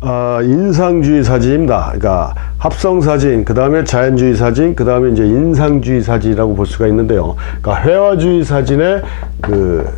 아, 인상주의 사진입니다. 그러니까 합성 사진, 그 다음에 자연주의 사진, 그 다음에 이제 인상주의 사진이라고 볼 수가 있는데요. 그러니까 회화주의 사진의 그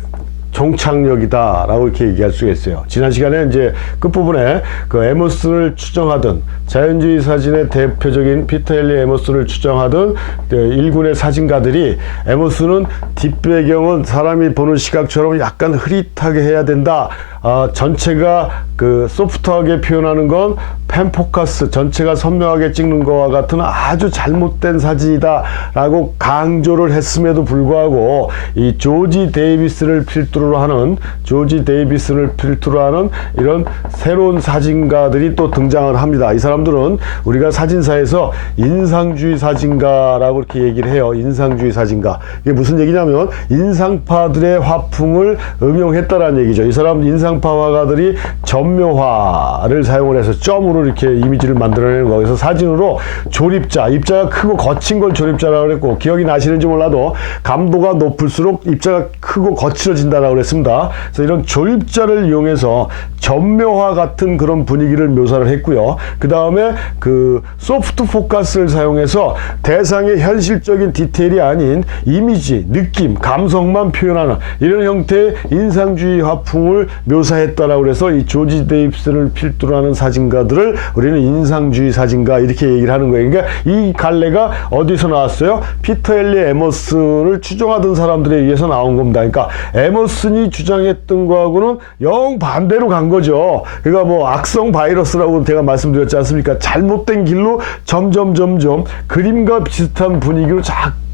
종착역이다라고 이렇게 얘기할 수가 있어요. 지난 시간에 이제 끝부분에 그 에머슨을 추정하던 자연주의 사진의 대표적인 피터 헬리 에머슨을 추정하던 그 일군의 사진가들이 에머슨은 뒷배경은 사람이 보는 시각처럼 약간 흐릿하게 해야 된다. 아, 전체가 그 소프트하게 표현하는 건 펜포커스 전체가 선명하게 찍는 것과 같은 아주 잘못된 사진이다라고 강조를 했음에도 불구하고 이 조지 데이비스를 필두로 하는 조지 데이비스를 필두로 하는 이런 새로운 사진가들이 또 등장을 합니다. 이 사람들은 우리가 사진사에서 인상주의 사진가라고 이렇게 얘기를 해요. 인상주의 사진가. 이게 무슨 얘기냐면 인상파들의 화풍을 응용했다라는 얘기죠. 이 사람 인상 파 화가들이 점묘화를 사용을 해서 점으로 이렇게 이미지를 만들어내는 거. 그래서 사진으로 조립자, 입자가 크고 거친 걸 조립자라고 그랬고 기억이 나시는지 몰라도 감도가 높을수록 입자가 크고 거칠어진다라고 그랬습니다. 그래서 이런 조립자를 이용해서 점묘화 같은 그런 분위기를 묘사를 했고요. 그 다음에 그 소프트 포커스를 사용해서 대상의 현실적인 디테일이 아닌 이미지, 느낌, 감성만 표현하는 이런 형태의 인상주의 화풍을 묘사 했다라고 그래서 이 조지 데이비스를 필두로 하는 사진가들을 우리는 인상주의 사진가 이렇게 얘기를 하는 거예요. 그러니까 이 갈래가 어디서 나왔어요? 피터 헬리 에머슨을 추종하던 사람들에 의해서 나온 겁니다. 그러니까 에머슨이 주장했던 거하고는 영 반대로 간 거죠. 그러니까 뭐 악성 바이러스라고 제가 말씀드렸지 않습니까? 잘못된 길로 점점 점점 그림과 비슷한 분위기로 자꾸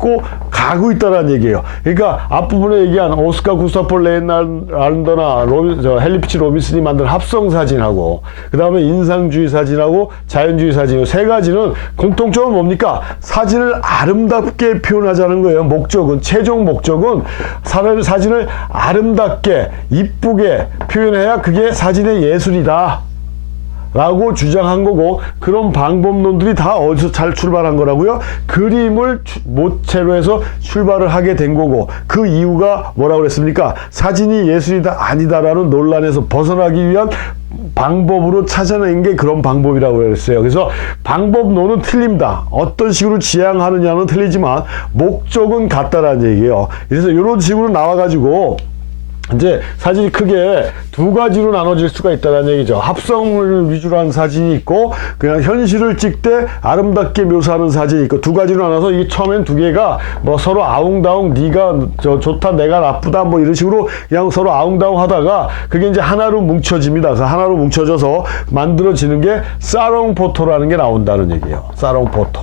가고 있다라는 얘기예요. 그러니까 앞부분에 얘기한 오스카 구스타폴 저 헬리피치 로빈슨이 만든 합성 사진하고 그 다음에 인상주의 사진하고 자연주의 사진 이 세 가지는 공통점은 뭡니까? 사진을 아름답게 표현하자는 거예요. 목적은 최종 목적은 사람 사진을 아름답게 이쁘게 표현해야 그게 사진의 예술이다. 라고 주장한 거고 그런 방법론들이 다 어디서 잘 출발한 거라고요? 그림을 추- 모체로 해서 출발을 하게 된 거고 그 이유가 뭐라고 그랬습니까? 사진이 예술이다 아니다라는 논란에서 벗어나기 위한 방법으로 찾아낸 게 그런 방법이라고 그랬어요. 그래서 방법론은 틀립니다. 어떤 식으로 지향하느냐는 틀리지만 목적은 같다라는 얘기예요. 그래서 이런 식으로 나와가지고 이제 사진이 크게 두 가지로 나눠질 수가 있다는 얘기죠. 합성을 위주로 한 사진이 있고 그냥 현실을 찍 때 아름답게 묘사하는 사진이 있고 두 가지로 나눠서 이 처음엔 두 개가 뭐 서로 아웅다웅 네가 저 좋다 내가 나쁘다 뭐 이런 식으로 그냥 서로 아웅다웅 하다가 그게 이제 하나로 뭉쳐집니다. 그래서 하나로 뭉쳐져서 만들어지는 게 사롱 포토라는 게 나온다는 얘기예요. 사롱 포토.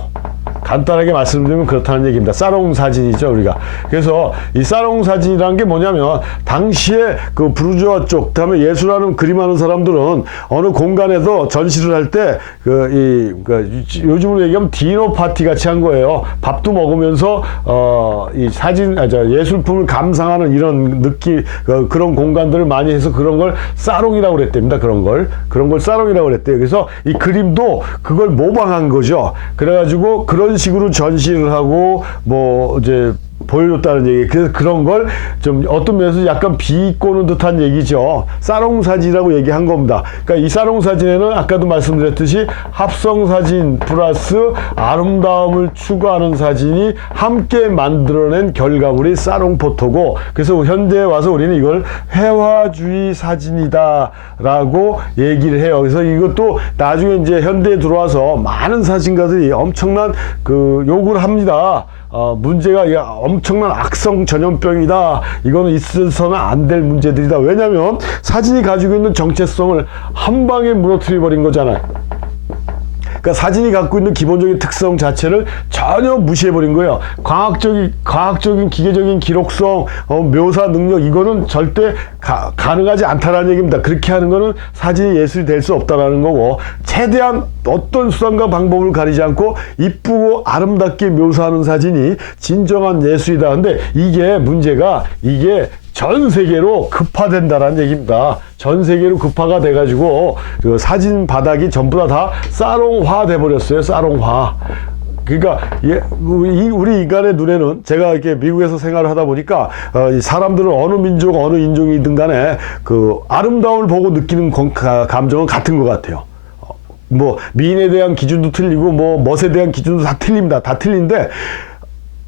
간단하게 말씀드리면 그렇다는 얘기입니다. 사롱 사진이죠, 우리가. 그래서 이 사롱 사진이라는 게 뭐냐면 당시에 그 부르주아 쪽, 그다음에 예술하는 그림하는 사람들은 어느 공간에서 전시를 할 때 그 이 그 요즘으로 얘기하면 디너 파티 같이 한 거예요. 밥도 먹으면서 어 이 사진 아 저 예술품을 감상하는 이런 느낌 그, 그런 공간들을 많이 해서 그런 걸 사롱이라고 그랬답니다. 그런 걸 그런 걸 사롱이라고 그랬대요. 그래서 이 그림도 그걸 모방한 거죠. 그래가지고 그런 식으로 전시를 하고 뭐 이제 보여줬다는 얘기. 그래서 그런 걸 좀 어떤 면에서 약간 비꼬는 듯한 얘기죠. 사롱 사진이라고 얘기한 겁니다. 그러니까 이 사롱 사진에는 아까도 말씀드렸듯이 합성 사진 플러스 아름다움을 추구하는 사진이 함께 만들어낸 결과물이 사롱 포토고 그래서 현대에 와서 우리는 이걸 회화주의 사진이다라고 얘기를 해요. 그래서 이것도 나중에 이제 현대에 들어와서 많은 사진가들이 엄청난 그 욕을 합니다. 어, 문제가 이게 엄청난 악성 전염병이다. 이거는 있어서는 안 될 문제들이다. 왜냐하면 사진이 가지고 있는 정체성을 한 방에 무너뜨려 버린 거잖아요. 그러니까 사진이 갖고 있는 기본적인 특성 자체를 전혀 무시해버린 거예요. 과학적인, 과학적인, 기계적인 기록성, 어, 묘사 능력, 이거는 절대 가, 가능하지 않다라는 얘기입니다. 그렇게 하는 거는 사진이 예술이 될 수 없다라는 거고, 최대한 어떤 수단과 방법을 가리지 않고 이쁘고 아름답게 묘사하는 사진이 진정한 예술이다. 근데 이게 문제가 이게 전 세계로 급화된다라는 얘기입니다. 전 세계로 급화가 돼가지고 그 사진 바닥이 전부 다 다 사롱화 돼버렸어요. 사롱화. 그러니까 예, 이- 우리 인간의 눈에는 제가 이렇게 미국에서 생활을 하다 보니까 어, 이 사람들은 어느 민족 어느 인종이든 간에 그 아름다움을 보고 느끼는 건- 가- 감정은 같은 것 같아요. 뭐 미인에 대한 기준도 틀리고 뭐 멋에 대한 기준도 다 틀립니다. 다 틀린데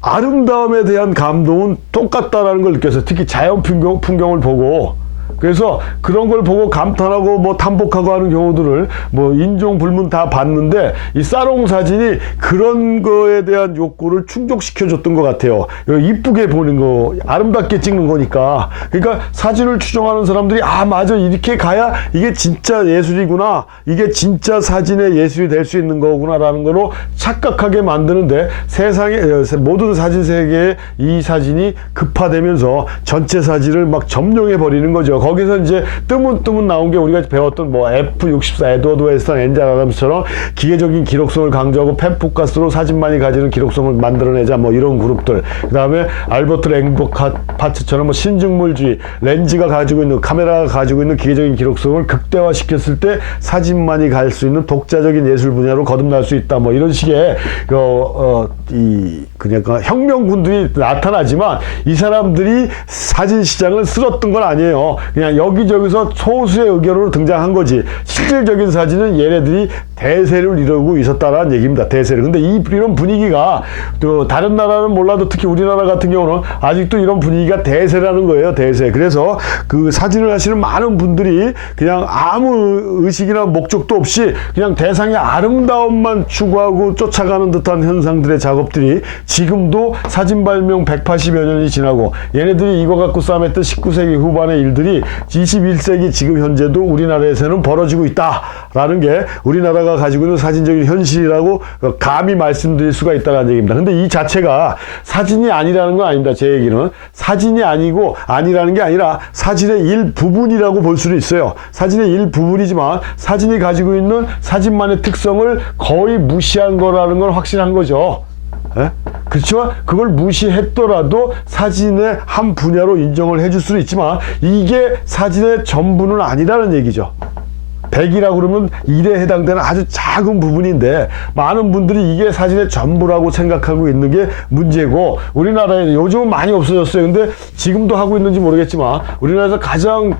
아름다움에 대한 감동은 똑같다라는 걸 느꼈어요. 특히 자연 풍경, 풍경을 보고 그래서 그런 걸 보고 감탄하고 뭐 탐복하고 하는 경우들을 뭐 인종 불문 다 봤는데 이 사롱 사진이 그런 거에 대한 욕구를 충족시켜 줬던 것 같아요. 이쁘게 보는 거, 아름답게 찍는 거니까. 그러니까 사진을 추종하는 사람들이 아 맞아 이렇게 가야 이게 진짜 예술이구나, 이게 진짜 사진의 예술이 될 수 있는 거구나라는 거로 착각하게 만드는데 세상에 어, 모든 사진 세계에 이 사진이 급화되면서 전체 사진을 막 점령해 버리는 거죠. 거기서 이제 뜨문뜨문 나온 게 우리가 배웠던 뭐 F64 에드워드 웨스턴 엔젤 아담스처럼 기계적인 기록성을 강조하고 펜포카스로 사진만이 가지는 기록성을 만들어내자 뭐 이런 그룹들 그 다음에 알버트 랭보 파츠처럼 뭐 신중물주의 렌즈가 가지고 있는 카메라가 가지고 있는 기계적인 기록성을 극대화시켰을 때 사진만이 갈 수 있는 독자적인 예술 분야로 거듭날 수 있다 뭐 이런 식의 어, 어, 이 그러니까 혁명군들이 나타나지만 이 사람들이 사진 시장을 쓸었던 건 아니에요. 그냥 여기저기서 소수의 의견으로 등장한 거지. 실질적인 사진은 얘네들이 대세를 이루고 있었다라는 얘기입니다. 대세를. 근데 이 이런 분위기가 또 다른 나라는 몰라도 특히 우리나라 같은 경우는 아직도 이런 분위기가 대세라는 거예요. 대세. 그래서 그 사진을 하시는 많은 분들이 그냥 아무 의식이나 목적도 없이 그냥 대상의 아름다움만 추구하고 쫓아가는 듯한 현상들의 작업들이 지금도 사진 발명 180여 년이 지나고 얘네들이 이거 갖고 싸움했던 19세기 후반의 일들이 21세기 지금 현재도 우리나라에서는 벌어지고 있다라는 게 우리나라가 가지고 있는 사진적인 현실이라고 감히 말씀드릴 수가 있다는 얘기입니다. 근데 이 자체가 사진이 아니라는 건 아닙니다. 제 얘기는 사진이 아니고 아니라는 게 아니라 사진의 일부분이라고 볼 수는 있어요. 사진의 일부분이지만 사진이 가지고 있는 사진만의 특성을 거의 무시한 거라는 건 확실한 거죠. 예? 그렇지만 그걸 무시했더라도 사진의 한 분야로 인정을 해줄 수는 있지만 이게 사진의 전부는 아니라는 얘기죠. 100이라고 그러면 1에 해당되는 아주 작은 부분인데 많은 분들이 이게 사진의 전부라고 생각하고 있는 게 문제고 우리나라에 요즘은 많이 없어졌어요. 근데 지금도 하고 있는지 모르겠지만 우리나라에서 가장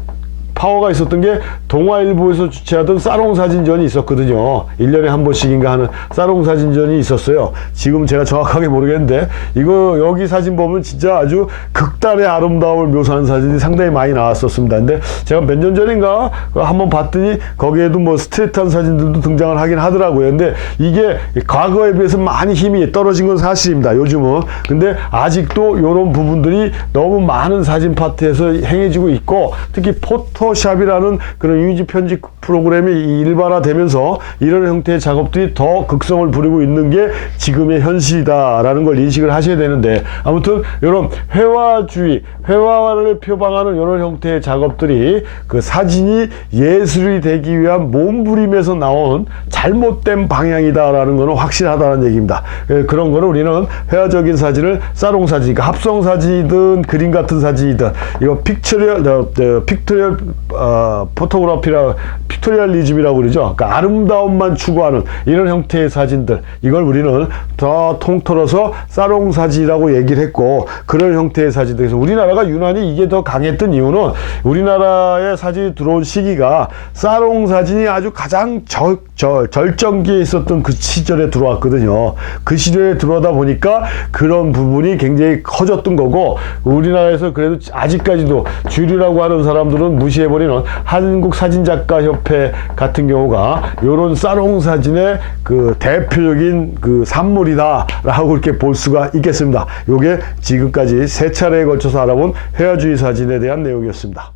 파워가 있었던 게 동아일보에서 주최하던 사롱 사진전이 있었거든요. 1년에 한 번씩인가 하는 사롱 사진전이 있었어요. 지금 제가 정확하게 모르겠는데 이거 여기 사진 보면 진짜 아주 극단의 아름다움을 묘사하는 사진이 상당히 많이 나왔었습니다. 근데 제가 몇 년 전인가 한번 봤더니 거기에도 뭐 스트레이트한 사진들도 등장을 하긴 하더라고요. 근데 이게 과거에 비해서 많이 힘이 떨어진 건 사실입니다. 요즘은. 근데 아직도 이런 부분들이 너무 많은 사진 파트에서 행해지고 있고 특히 포토 포토샵이라는 그런 이미지 편집 프로그램이 일반화되면서 이런 형태의 작업들이 더 극성을 부리고 있는 게 지금의 현실이다라는 걸 인식을 하셔야 되는데 아무튼 이런 회화주의, 회화를 표방하는 이런 형태의 작업들이 그 사진이 예술이 되기 위한 몸부림에서 나온 잘못된 방향이다라는 것은 확실하다는 얘기입니다. 예, 그런 거는 우리는 회화적인 사진을 사롱 사진, 그러니까 합성 사진이든 그림 같은 사진이든 이거 픽처리얼, 어, 어, 픽토리얼 어, 포토그래피라 픽토리얼리즘이라고 그러죠. 그러니까 아름다움만 추구하는 이런 형태의 사진들 이걸 우리는 더 통틀어서 사롱 사진이라고 얘기를 했고 그런 형태의 사진들에서 우리나라가 유난히 이게 더 강했던 이유는 우리나라에 사진이 들어온 시기가 사롱 사진이 아주 가장 절, 절, 절정기에 있었던 그 시절에 들어왔거든요. 그 시절에 들어오다 보니까 그런 부분이 굉장히 커졌던 거고 우리나라에서 그래도 아직까지도 주류라고 하는 사람들은 무시 해버리는 한국 사진작가 협회 같은 경우가 이런 사롱 사진의 그 대표적인 그 산물이다라고 이렇게 볼 수가 있겠습니다. 요게 지금까지 세 차례에 걸쳐서 알아본 회화주의 사진에 대한 내용이었습니다.